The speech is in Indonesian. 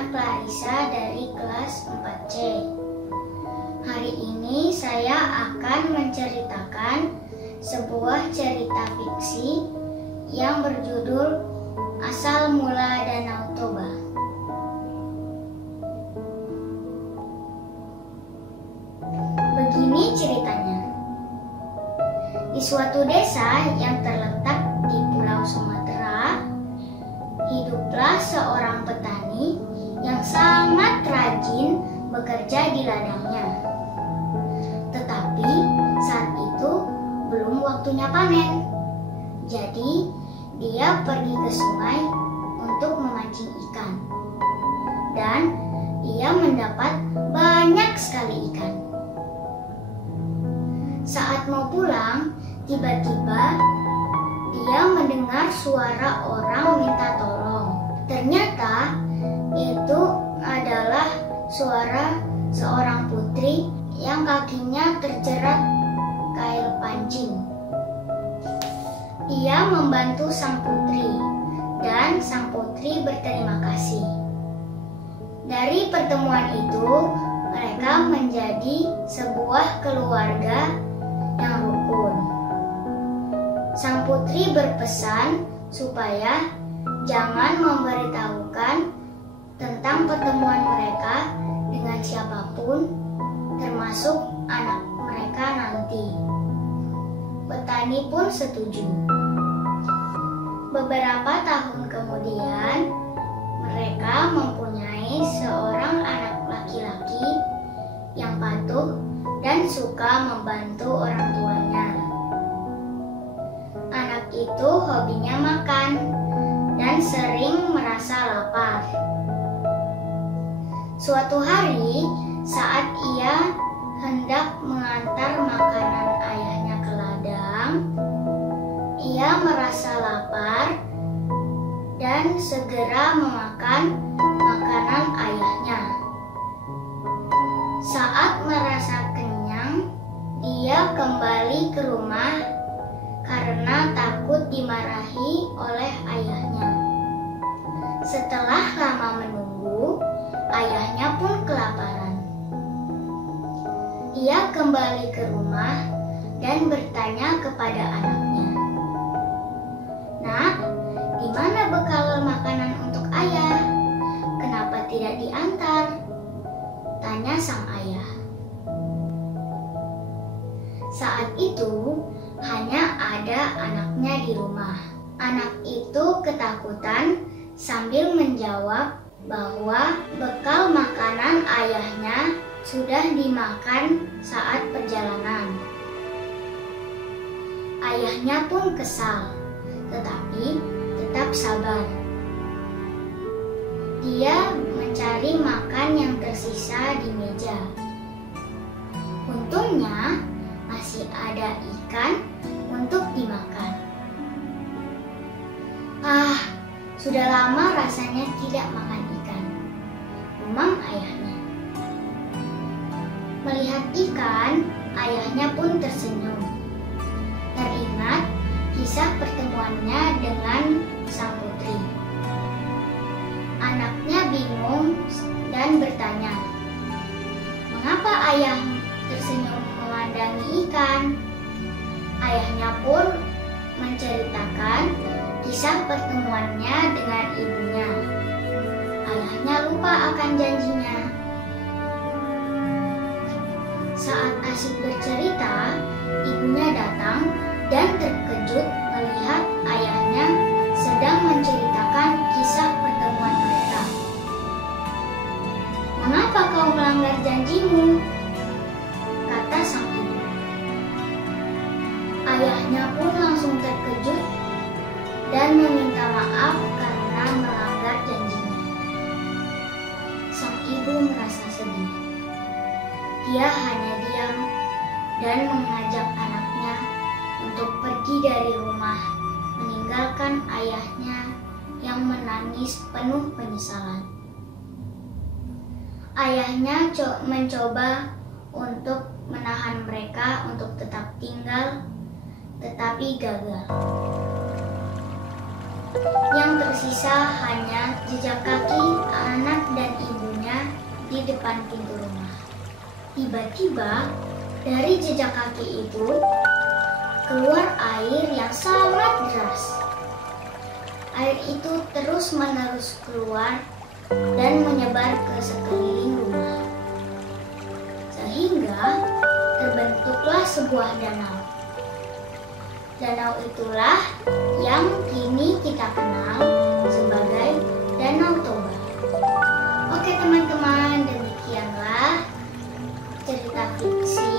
saya Clarissa dari kelas 4C. Hari ini saya akan menceritakan sebuah cerita fiksi yang berjudul Asal Mula Danau Toba. Begini ceritanya. Di suatu desa yang terletak di Pulau Sumatera, hiduplah seorang petani yang sangat rajin bekerja di ladangnya. Tetapi saat itu belum waktunya panen. Jadi dia pergi ke sungai untuk memancing ikan. Dan ia mendapat banyak sekali ikan. Saat mau pulang, tiba-tiba dia mendengar suara orang minta tolong. Ternyata itu adalah suara seorang putri yang kakinya terjerat kail pancing. Ia membantu sang putri dan sang putri berterima kasih. Dari pertemuan itu, mereka menjadi sebuah keluarga yang rukun. Sang putri berpesan supaya jangan memberitahukan tentang pertemuan mereka dengan siapapun, termasuk anak mereka nanti. Petani pun setuju. Beberapa tahun kemudian, mereka mempunyai seorang anak laki-laki yang patuh dan suka membantu orang tuanya. Anak itu hobinya makan dan sering merasa lapar. Suatu hari, saat ia hendak mengantar makanan ayahnya ke ladang, ia merasa lapar dan segera memakan makanan ayahnya. Saat merasa kenyang, dia kembali ke rumah karena takut dimarahi oleh ayahnya. Setelah lama menunggu, ayahnya pun kelaparan. Ia kembali ke rumah dan bertanya kepada anaknya, "Nak, di mana bekal makanan untuk ayah? Kenapa tidak diantar?" tanya sang ayah. Saat itu hanya ada anaknya di rumah. Anak itu ketakutan sambil menjawab bahwa bekal makanan ayahnya sudah dimakan saat perjalanan. Ayahnya pun kesal, tetapi tetap sabar. Dia mencari makan yang tersisa di meja. Untungnya masih ada ikan untuk dimakan. Sudah lama rasanya tidak makan ikan, umam ayahnya. Melihat ikan, ayahnya pun tersenyum. Teringat kisah pertemuannya dengan sang putri. Anaknya bingung dan bertanya, "Mengapa ayah tersenyum memandangi ikan?" Ayahnya pun menceritakan kisah pertemuannya dengan ibunya. Ayahnya lupa akan janjinya. Saat asyik bercerita, ibunya datang dan terkejut melihat ayahnya sedang menceritakan kisah pertemuan mereka. "Mengapa kau melanggar janjimu?" kata sang ibu. Ayahnya pun langsung terkejut dan meminta maaf karena melanggar janjinya. Sang ibu merasa sedih. Dia hanya diam dan mengajak anaknya untuk pergi dari rumah, meninggalkan ayahnya yang menangis penuh penyesalan. Ayahnya mencoba untuk menahan mereka untuk tetap tinggal, tetapi gagal. Yang tersisa hanya jejak kaki anak dan ibunya di depan pintu rumah. Tiba-tiba dari jejak kaki itu keluar air yang sangat deras. Air itu terus-menerus keluar dan menyebar ke sekeliling rumah. Sehingga terbentuklah sebuah danau. Danau itulah yang kini kita kenal sebagai Danau Toba. Oke teman-teman, demikianlah cerita fiksi